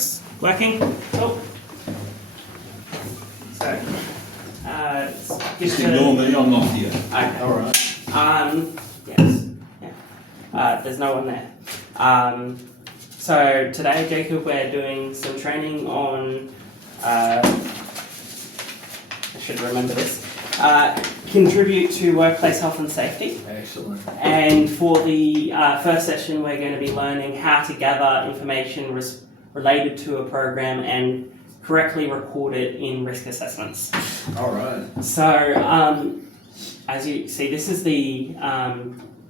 it's working. Oh. So, Just ignore me, I'm not here. Okay. Alright. Yes. Yeah. There's no one there. So today, Jacob, we're doing some training on. I should remember this. Contribute to workplace health and safety. Excellent. And for the first session, we're going to be learning how to gather information related to a program and correctly record it in risk assessments. Alright. So, as you see, this is the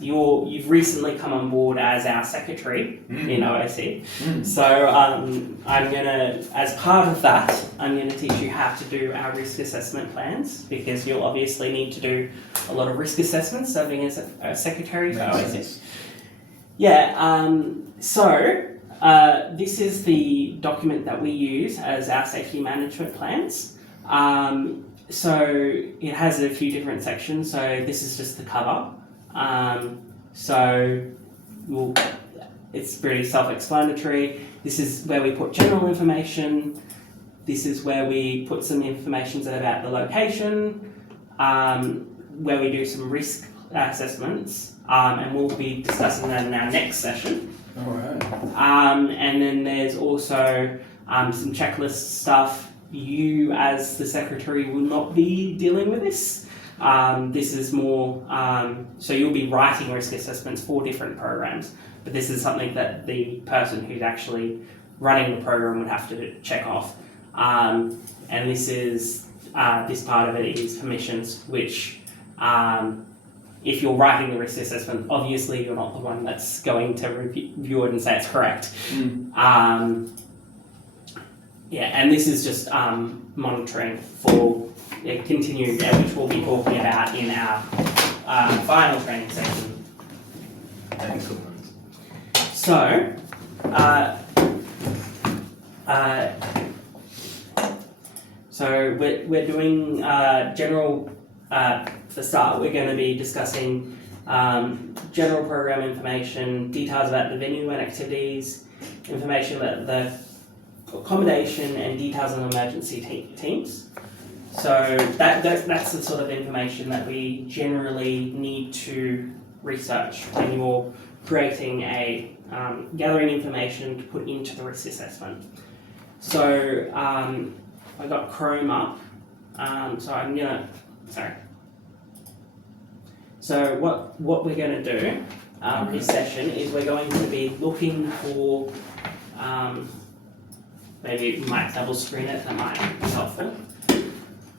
you've recently come on board as our secretary in OAC. So I'm gonna, as part of that, I'm gonna teach you how to do our risk assessment plans, because you'll obviously need to do a lot of risk assessments serving as a secretary for OAC. Yeah. This is the document that we use as our safety management plans. So it has a few different sections. So this is just the cover. It's pretty self-explanatory. This is where we put general information. This is where we put some information about the location, where we do some risk assessments, and we'll be discussing that in our next session. Alright. And then there's also some checklist stuff. You, as the secretary, will not be dealing with this. This is more, so you'll be writing risk assessments for different programs, but this is something that the person who's actually running the program would have to check off. And this is, this part of it is permissions, which, if you're writing the risk assessment, obviously you're not the one that's going to review it and say it's correct. And this is just monitoring for continuing, which we'll be talking about in our final training session. Excellent. So, we're doing general. For the start, we're going to be discussing general program information, details about the venue and activities, information about the accommodation, and details on emergency teams. So that's the sort of information that we generally need to research when you're creating a gathering information to put into the risk assessment. So I got Chrome up. So what we're going to do this session is we're going to be looking for, maybe we might double screen it, that might be helpful.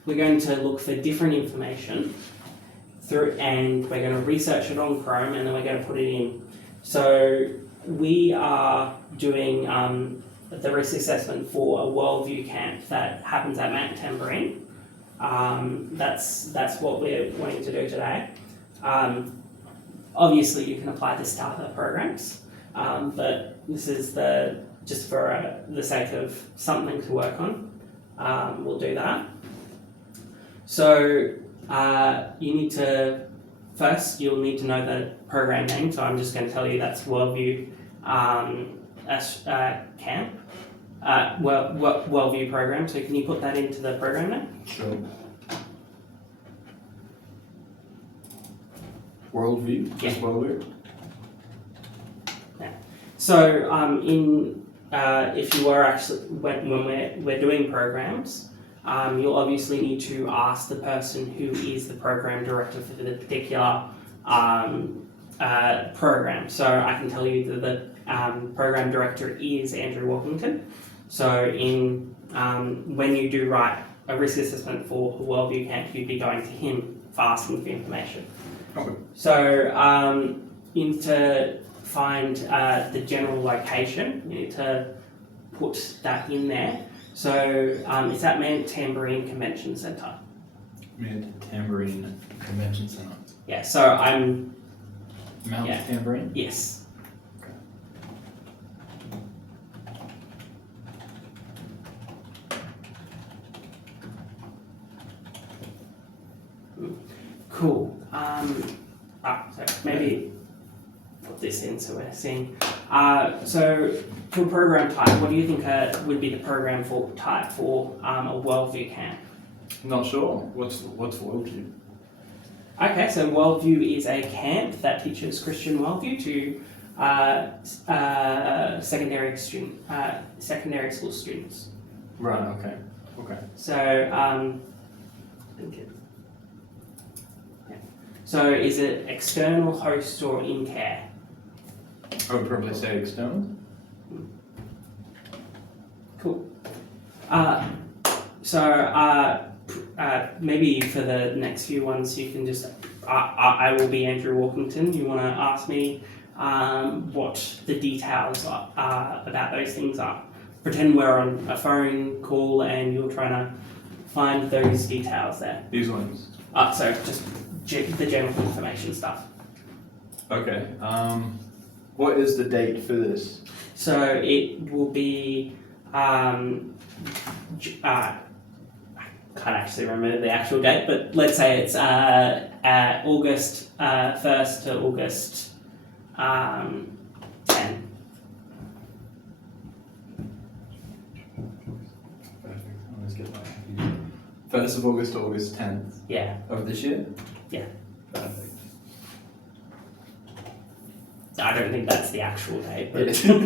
We're going to look for different information and we're going to research it on Chrome, and then we're going to put it in. So we are doing the risk assessment for a Worldview camp that happens at Mount Tamborine. That's what we're wanting to do today. Obviously you can apply this to other programs, but this is just for the sake of something to work on. We'll do that. So you'll need to know the program name. So I'm just going to tell you that's Worldview camp, Worldview program. So can you put that into the program name? Sure. Worldview? Yeah. Worldview? Yeah. So if you were actually, when we're doing programs, you'll obviously need to ask the person who is the program director for the particular program. So I can tell you that the program director is Andrew Walkington. So when you do write a risk assessment for a Worldview camp, you'd be going to him for asking for information. Okay. So you need to find the general location. You need to put that in there. So it's at Mount Tamborine Convention Centre. Mount Tamborine Convention Centre. Yeah, so I'm... Mount Tamborine? Yes. Okay. Cool. So maybe put this this in, so we're seeing. So for program type, what do you think would be the program for type for a worldview camp? Not sure. What's worldview? Okay, so worldview is a camp that teaches Christian worldview to secondary school students. Right. Okay. So So is it external, host, or in care? I would probably say external. Cool. Maybe for the next few ones, you can just. I will be Andrew Walkington. You want to ask me what the details are about those things are. Pretend we're on a phone call and you're trying to find those details there. These ones. So just the general information stuff. Okay. What is the date for this? So it will be. I can't actually remember the actual date, but let's say it's August 1st to August 10. Perfect. Let's get that. 1st of August to August 10th Yeah. of this year? Yeah. Perfect. I don't think that's the actual date, but So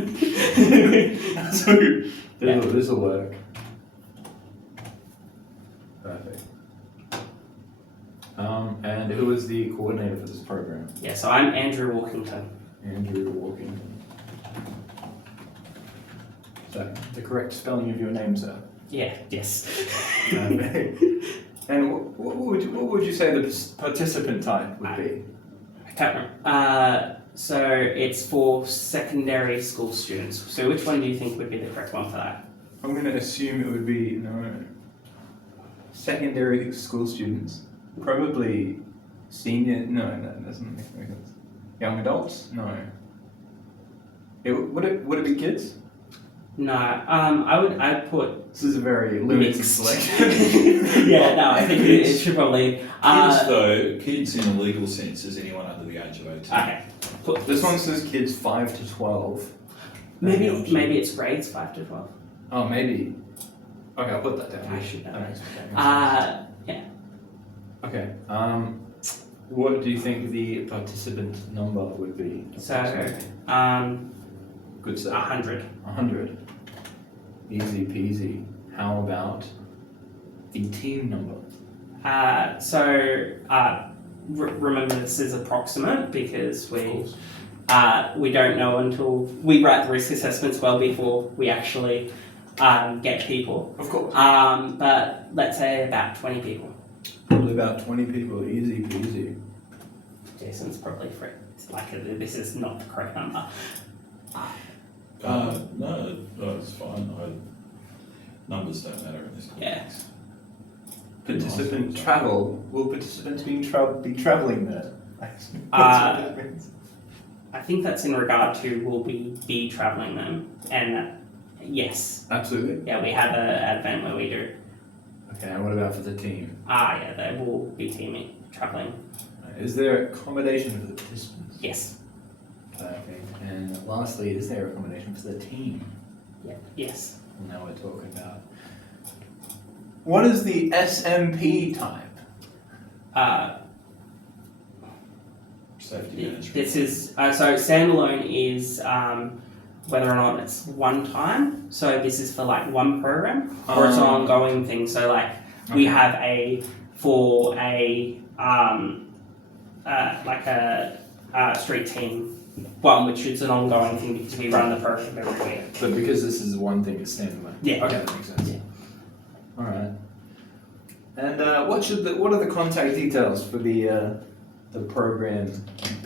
this will work. Perfect. And who is the coordinator for this program? yeah. So I'm Andrew Walkington. Andrew Walkington. Is that the correct spelling of your name, sir? Yeah. Yes. Perfect. And what would you say the participant type would be? I can't remember. So it's for secondary school students. So which one do you think would be the correct one for that? I'm going to assume it would be secondary school students. Probably senior. No, that doesn't make sense. Young adults? No. Would it be kids? No. I'd put. This is a very limited Mixed. selection. Yeah. No. I think it should probably. Kids in a legal sense is anyone under the age of 18. Okay. This one says kids 5 to 12. Maybe it's grades 5 to 12. Oh, maybe. Okay, I'll put that down. I should know. That makes sense. Yeah. Okay. What do you think the participant number would be? So, Good sir. 100. 100. Easy peasy. How about the team number? Remember this is approximate because we don't know until we write the risk assessments well before we actually get people. Of course. But let's say about 20 people. Probably about 20 people. Easy peasy. Jason's probably free. This is not the correct number. No, it's fine. Numbers don't matter in this context. Participant travel. Will participants be travelling there? That's what that means. I think that's in regard to will we be travelling them, and yes. Absolutely. Yeah, we have an event where we do. Okay, and what about for the team? Yeah, they will be travelling. Is there accommodation for the participants? Yes. Perfect. And lastly, is there accommodation for the team? Yeah. Yes. Now we're talking about. What is the SMP type? Safety management. This is so standalone is whether or not it's one time. So this is for like one program, or it's an ongoing thing. So like we have a street team one, which is an ongoing thing because we run the program every week. But because this is one thing, it's standalone. Yeah. Okay, that makes sense. Yeah. All right. And what are the contact details for the program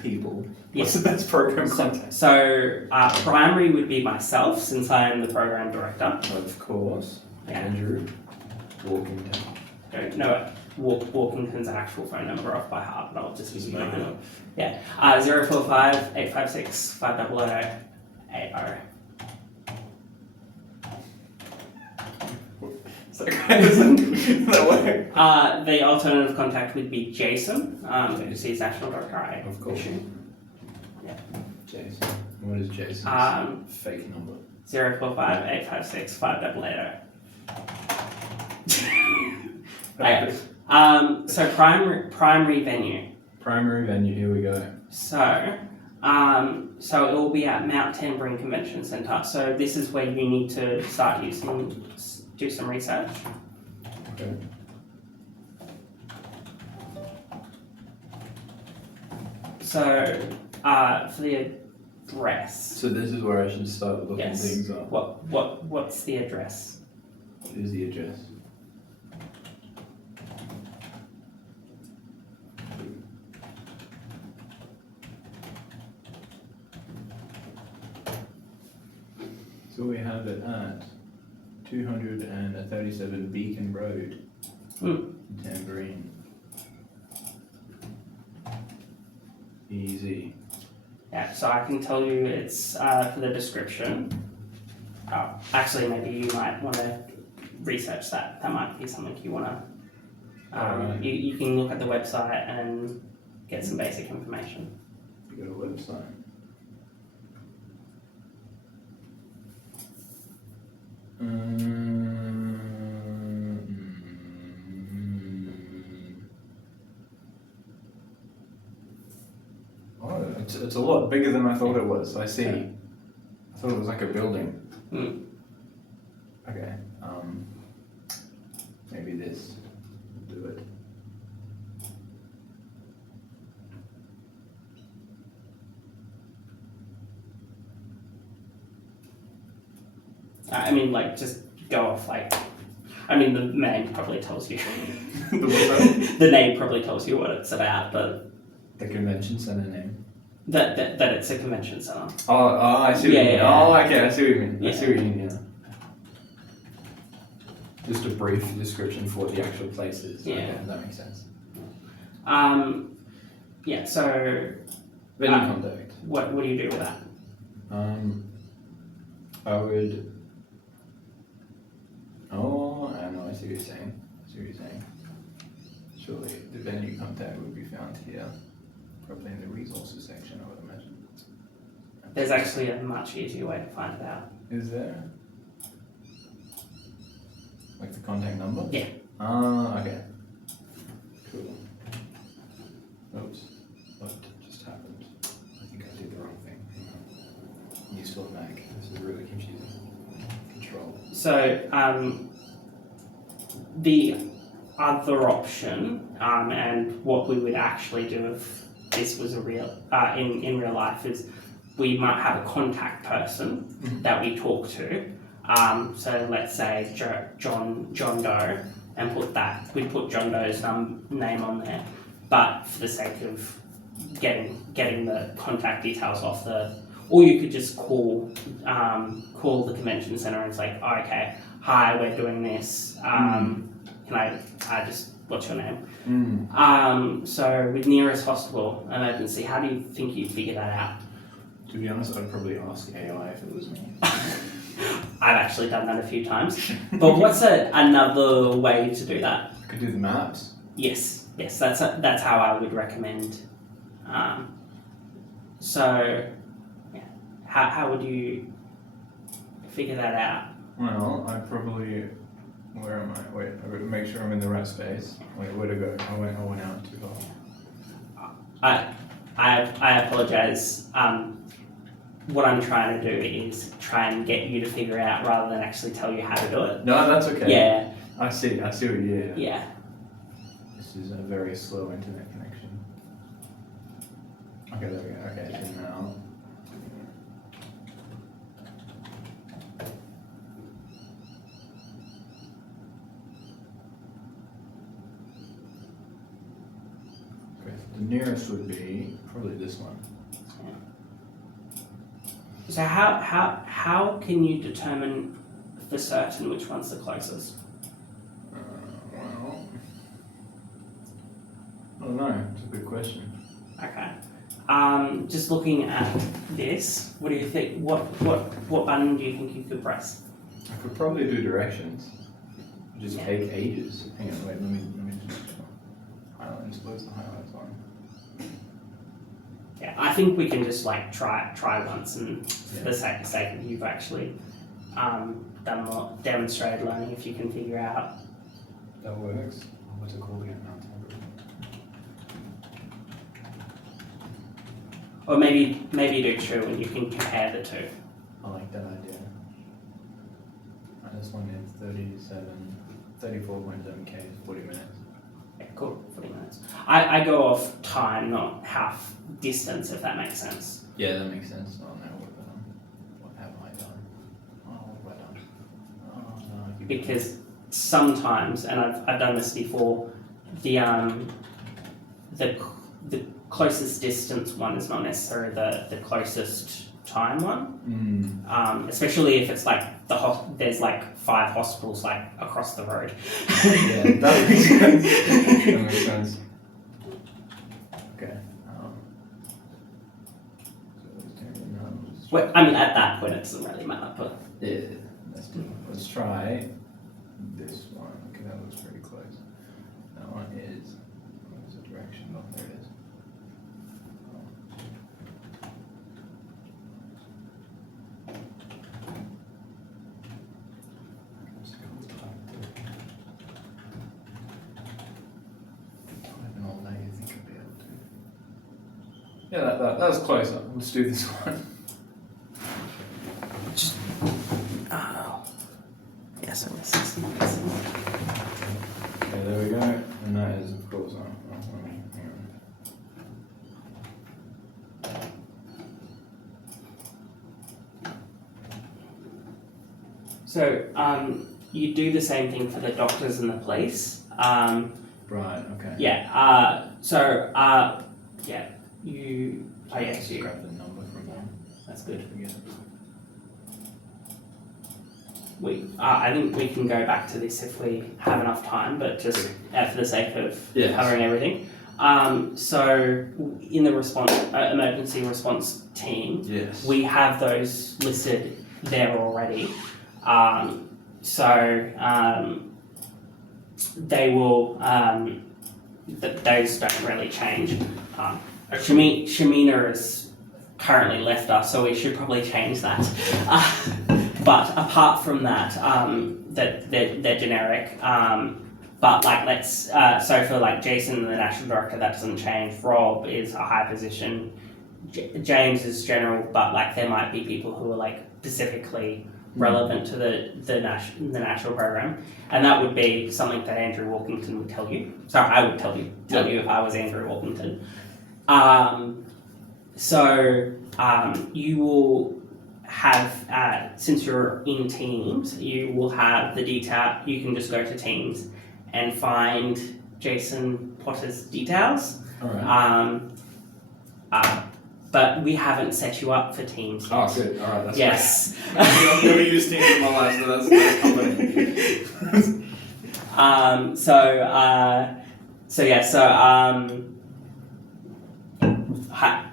people? What's the best program contact? So primary would be myself, since I am the program director. Of course. Yeah. Andrew Walkington. Don't know Walkington's actual phone number off by heart, but I'll just use Make it mine. up. Yeah, 045 856 50080. Is that work? The alternative contact would be Jason, who's his national director. Of course. Yeah. Jason. What is Jason's fake number? 045 856 5880. Okay. So primary venue. Primary venue, here we go. So it will be at Mount Tambourine Convention Centre. So this is where you need to start do some research. Okay. So for the address. So this is where I should start looking Yes. things up. What's the address? What is the address? So we have it at 237 Beacon Road, Tambourine. Easy. Yeah, so I can tell you it's for the description. Oh, actually, maybe you might want to research that. That might be something you want to. Alright. You can look at the website and get some basic information. You got a website. Oh, it's a lot bigger than I thought it was. I see. I thought it was like a building. Okay. Maybe this will do it. I mean, like, just go off, like, I mean, the name probably tells you. The website? The name probably tells you what it's about, but The convention center name. that it's a convention centre. Oh, I see what you mean. Yeah. Oh, okay, I see what you mean. I Yeah. see what you mean, yeah. Just a brief description for what the actual place is. Yeah. Okay, that makes sense. Yeah, so Venue contact. what do you do with that? I would. Oh, I know. I see what you're saying. Surely the venue contact would be found here, probably in the resources section, I would imagine. There's actually a much easier way to find it out. Is there? Like the contact number? Yeah. Ah, okay. Cool. Oops. What just happened? I think I did the wrong thing. Hang on. New store Mac. This is really confusing. Control. So the other option, and what we would actually do if this was a real in real life, is we might have a contact person that we talk to. So let's say John Doe, and we put John Doe's name on there, but for the sake of getting the contact details off or you could just call the convention centre and it's like, oh, okay, hi, we're doing this. Can I just, what's your name? So with nearest hospital emergency, how do you think you'd figure that out? To be honest, I'd probably ask AI if it was me. I've actually done that a few times. But what's another way to do that? I could do the maps. Yes, that's how I would recommend. So, yeah, how would you figure that out? Well, I'd probably. Where am I? Wait, I gotta make sure I'm in the right space. Wait, where to go? I went out too far. I apologise. What I'm trying to do is try and get you to figure out rather than actually tell you how to do it. No, that's okay. Yeah. I see what you. Yeah. This is a very slow internet connection. Okay, there we go. Okay, Yeah. so now. Okay, the nearest would be probably this one. So how can you determine for certain which one's the closest? Well, I don't know. It's a good question. Okay. Just looking at this, what do you think? What button do you think you could press? I could probably do directions. It'd just Yeah. take ages. Hang on, wait. Let me just make sure. Highlights. Where's the highlights on? Yeah, I think we can just like try once, and for the sake of you've actually done more demonstrated learning, if you can figure out. That works. What's it called again? Or maybe do two and you can compare the two. I like that idea. This one is 34.7k is 40 minutes. Yeah, cool, 40 minutes. I go off time, not half distance, if that makes sense. Yeah, that makes sense. Oh no, what have I done? Oh, what have I done? Oh no, I keep Because sometimes, and I've done this before, the closest distance one is not necessarily the closest time one. Especially if it's like there's like 5 hospitals like across the road. Yeah, that makes sense. That makes sense. Okay. Well, I mean, at that point, it doesn't really matter, but Yeah, let's try this one. Okay, that looks pretty close. That one is, what's the direction? Oh, there it is. Yeah, that was closer. Let's do this one. oh, yes, I missed this. Okay, there we go. And that is, of course, hang on. So, you do the same thing for the doctors and the police. Right, okay. Yeah. Yeah. You. Oh yes, Just you. grab the number from them. That's good. Forget it. I think we can go back to this if we have enough time, but just for the sake of Yes. covering everything. So in the emergency response team, Yes. we have those listed there already. They will. Those don't really change. Shamina has currently left us, so we should probably change that. But apart from that, that they're generic. But like so for like Jason, the national director, that doesn't change. Rob is a high position. James is general, but like there might be people who are like specifically relevant to the national program, and that would be something that Andrew Walkington would tell you. Sorry, I would tell you if I was Andrew Walkington. You will have, since you're in Teams, you will have the detail. You can just go to Teams and find Jason Potter's details. All right. But we haven't set you up for Teams yet. Oh, good. All right, that's Yes. great. I've never used Teams in my life, so that's company.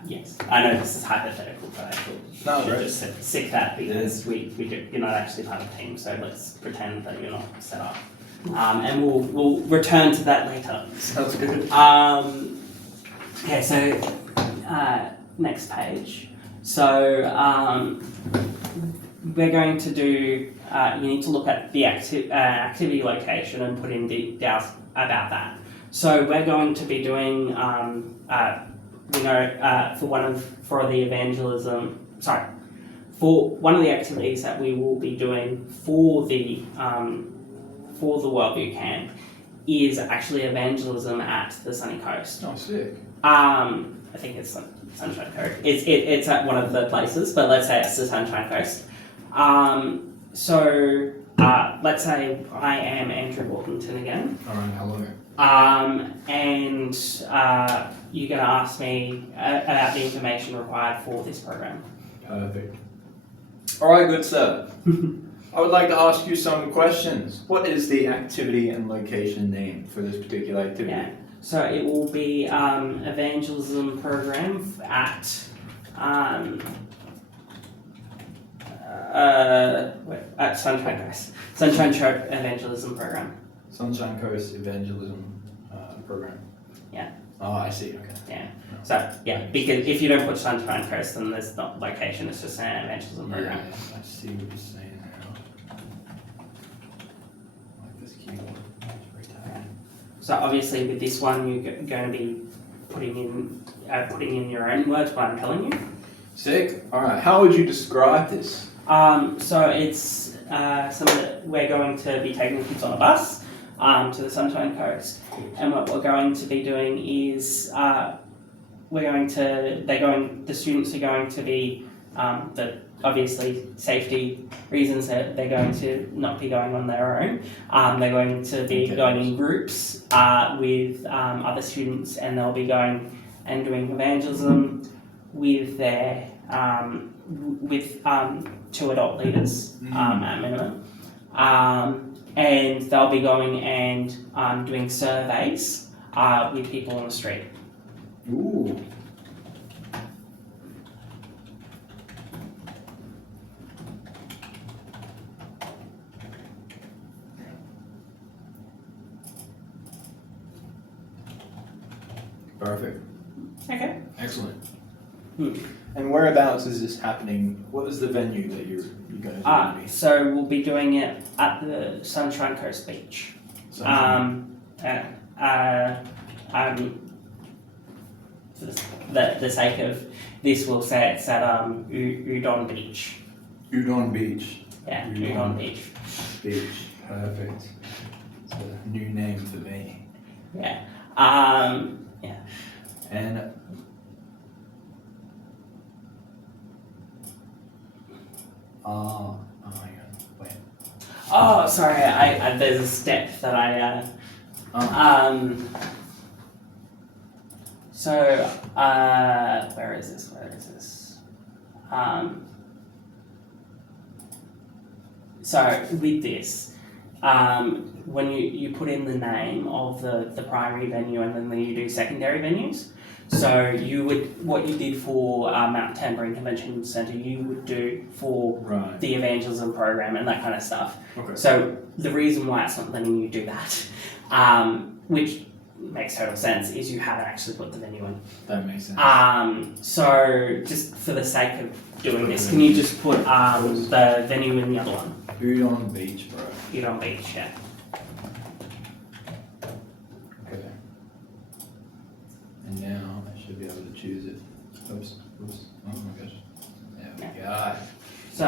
Yes, I know this is hypothetical, but I thought we should just stick that because you're not actually part of the team, so let's pretend that you're not set up. And we'll return to that later. Sounds good. Okay, so next page. So we're going to do, you need to look at the activity location and put in details about that. So we're going to be doing, for one of the activities that we will be doing for the Worldview Camp is actually evangelism at the Sunny Coast. Oh, sick. I think it's Sunshine Coast. It's at one of the places, but let's say it's the Sunshine Coast. Let's say I am Andrew Walkington again. All right, hello. And you're going to ask me about the information required for this program. Perfect. All right, good sir. I would like to ask you some questions. What is the activity and location name for this particular activity? Yeah. So it will be evangelism program at Sunshine Coast. Sunshine Coast evangelism program. Sunshine Coast Evangelism Program. Yeah. Oh, I see. Okay. Yeah. So yeah, because if you don't put Sunshine Coast, then there's not location. It's just an evangelism program. Yeah, I see what you're saying now. I like this keyboard. It's very tight. So obviously with this one, you're going to be putting in your own words what I'm telling you. Sick. All right. How would you describe this? So it's we're going to be taking kids on a bus to the Sunshine Coast, and what we're going to be doing is the students are going to be obviously safety reasons that they're going to not be going on their own. They're going to be going in groups with other students, and they'll be going and doing evangelism with their two adult leaders at minimum, and they'll be going and doing surveys with people on the street. Ooh. Perfect. Okay. Excellent. Hmm. And whereabouts is this happening? What is the venue that you're going to be? So we'll be doing it at the Sunshine Coast Beach. For the sake of this, we'll say it's at Udon Beach. Udon Beach. Yeah, Udon Beach. Beach. Perfect. It's a new name for me. Yeah. Yeah. And oh my god, wait. Oh, sorry. I there's a step that So where is this? So with this, when you put in the name of the primary venue, and then you do secondary venues. So what you did for Mount Tambourine Convention Centre, you would do for Right. the evangelism program and that kind of stuff. Okay. So the reason why it's not letting you do that, which makes total sense, is you haven't actually put the venue in. That makes sense. So just for the sake of doing this, can you just put the venue in the other one? Udon Beach, bro. Udon Beach, yeah. Okay. And now I should be able to choose it. Oops. Oh my gosh. There we go. So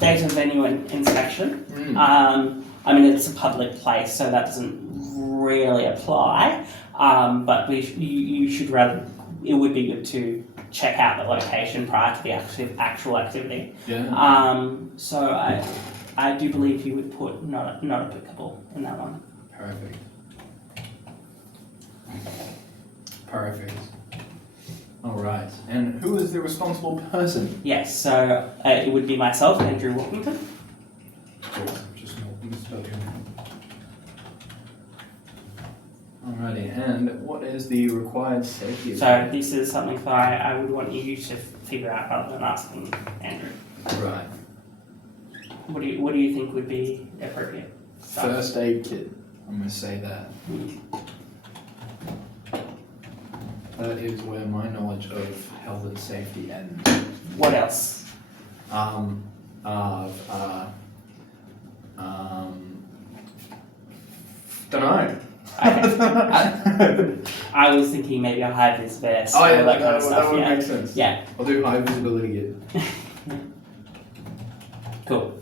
date of venue inspection. Mm. I mean, it's a public place, so that doesn't really apply. But you should rather. It would be good to check out the location prior to the actual activity. Yeah. So I do believe you would put not applicable in that one. Perfect. All right. And who is the responsible person? Yes. So it would be myself, Andrew Walkington. Cool. Just spelling. Alrighty. And what is the required safety? So this is something that I would want you to figure out rather than asking Andrew. Right. What do you think would be appropriate? First aid kit. I'm gonna say that. That is where my knowledge of health and safety ends. What else? Don't know. Okay. I was thinking maybe a high vis vest. Oh yeah, all that kind of that stuff. would Yeah. make sense. Yeah. I'll do high visibility gear. Cool.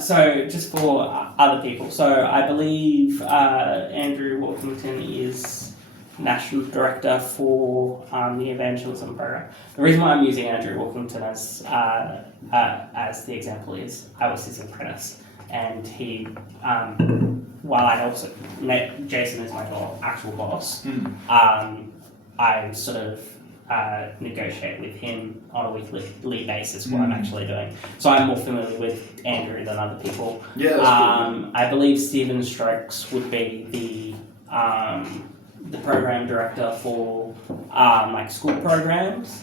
So just for other people, so I believe Andrew Walkington is National Director for the Evangelism Program. The reason why I'm using Andrew Walkington as the example is I was his apprentice, and he, while I also met Jason as my actual boss, I sort of negotiate with him on a weekly basis what I'm actually doing. So I'm more familiar with Andrew than other people. Yeah, that's cool. I believe Stephen Strokes would be the program director for like school programs.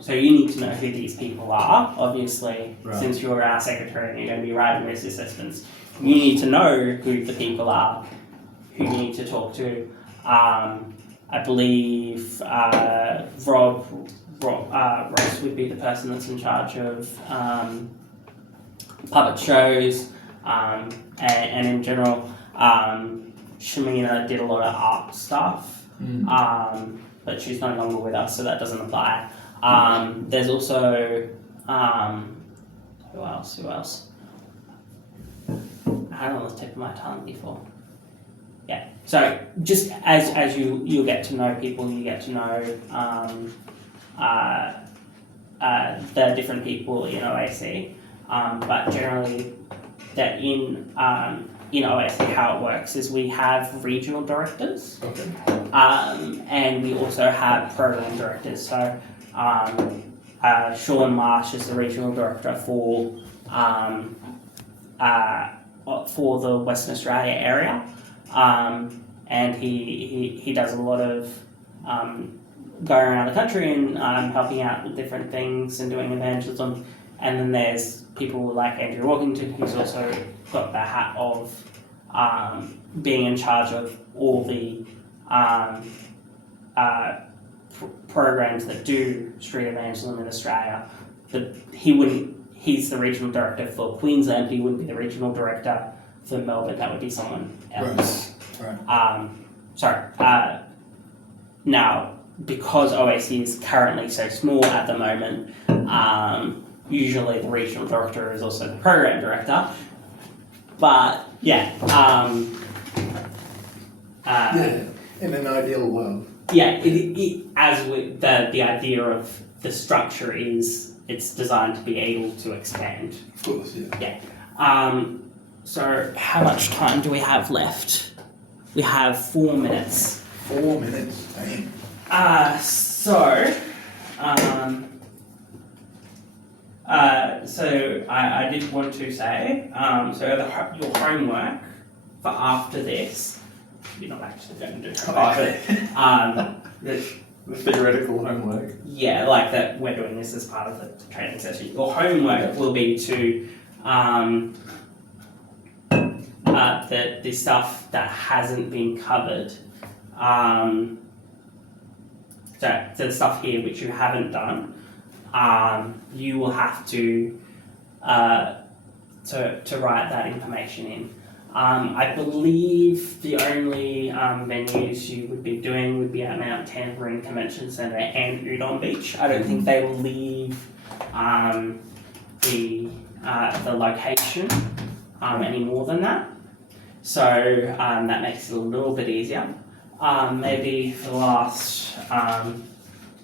So you need to know who these people are. Obviously, Right. since you're our secretary and you're going to be writing risk assessments, you need to know who the people are, who you need to talk to. I believe Ross would be the person that's in charge of puppet shows, and in general, Shamina did a lot of art stuff, but she's no longer with us, so that doesn't apply. There's also, who else? I had it on the tip of my tongue before. Yeah, so just as you get to know people, you get to know the different people in OAC, but generally that in OAC how it works is we have regional directors, Okay. and we also have program directors. So Sean Marsh is the regional director for the Western Australia area, and he does a lot of going around the country and helping out with different things and doing evangelism. And then there's people like Andrew Walkington, who's also got the hat of being in charge of all the programs that do street evangelism in Australia. But he's the regional director for Queensland, he wouldn't be the regional director for Melbourne, that would be someone else. Right. Now, because OAC is currently so small at the moment, usually the regional director is also the program director. But yeah, in an ideal world. yeah, as with the idea of the structure is it's designed to be able to expand. Of course, yeah. So how much time do we have left? We have 4 minutes. 4 minutes, damn. So I did want to say, your homework for after this, you're not actually going to do it, The theoretical homework. yeah, like that we're doing this as part of the training session. Your homework will be to the stuff that hasn't been covered. So the stuff here which you haven't done, you will have to write that information in. I believe the only venues you would be doing would be at Mount Tamborine Convention Centre and Udon Beach. I don't think they will leave the location any more than that. So that makes it a little bit easier. Maybe for the last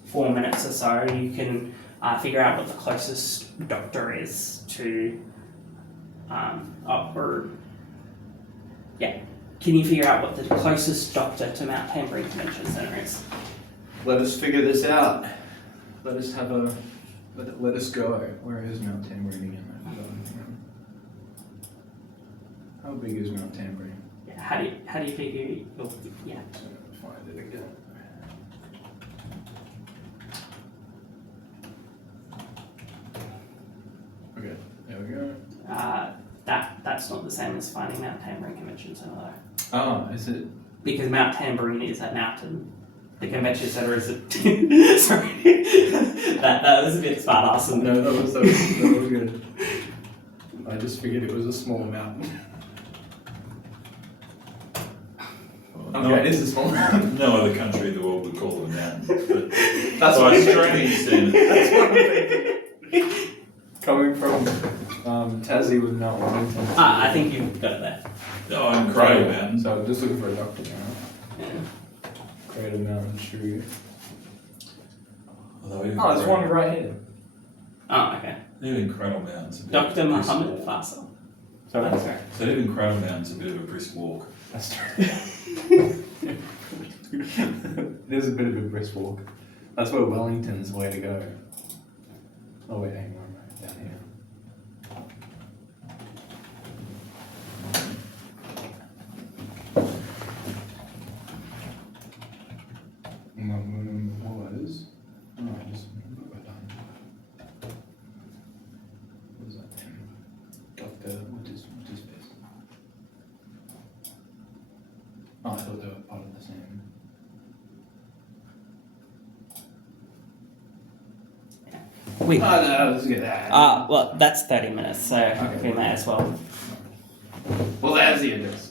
4 minutes or so, you can figure out what the closest doctor is to Can you figure out what the closest doctor to Mount Tamborine Convention Centre is? Let us figure this out. Let us have a. Let us go. Where is Mount Tamborine again? I forgot. How big is Mount Tamborine? Yeah, how do you figure? Yeah. So find it again. Okay, there we go. That's not the same as finding Mount Tamborine Convention Centre though. Oh, is it? Because Mount Tamborine is a mountain. The convention centre is a... Sorry. that was a bit smart-ass. No, that was good. I just figured it was a small mountain. Okay, it is a small mountain. No other country in the world would call it a mountain. But That's by what I'm training standards. That's what I'm thinking. Coming from Tassie with Mount Wellington. I think you've got it there. No, I'm Cradle Mountain. So I'm just looking for a doctor now. Yeah. Cradle Mountain True. Although even Oh, there's one right here. Oh, okay. Even Cradle Mountain's a bit Dr. of a brisk Muhammad walk. Faisal. Sorry. That's right. So even Cradle Mountain's a bit of a brisk walk. That's true. It is a bit of a brisk walk. That's where Wellington's way to go. Oh wait, hang on, right down here. Was oh, I just what done. What was that name? Doctor, what is this? Oh, I thought they were part of the same. We. No, let's get that. Well, that's 30 minutes, so we may as well. Well, there's the address.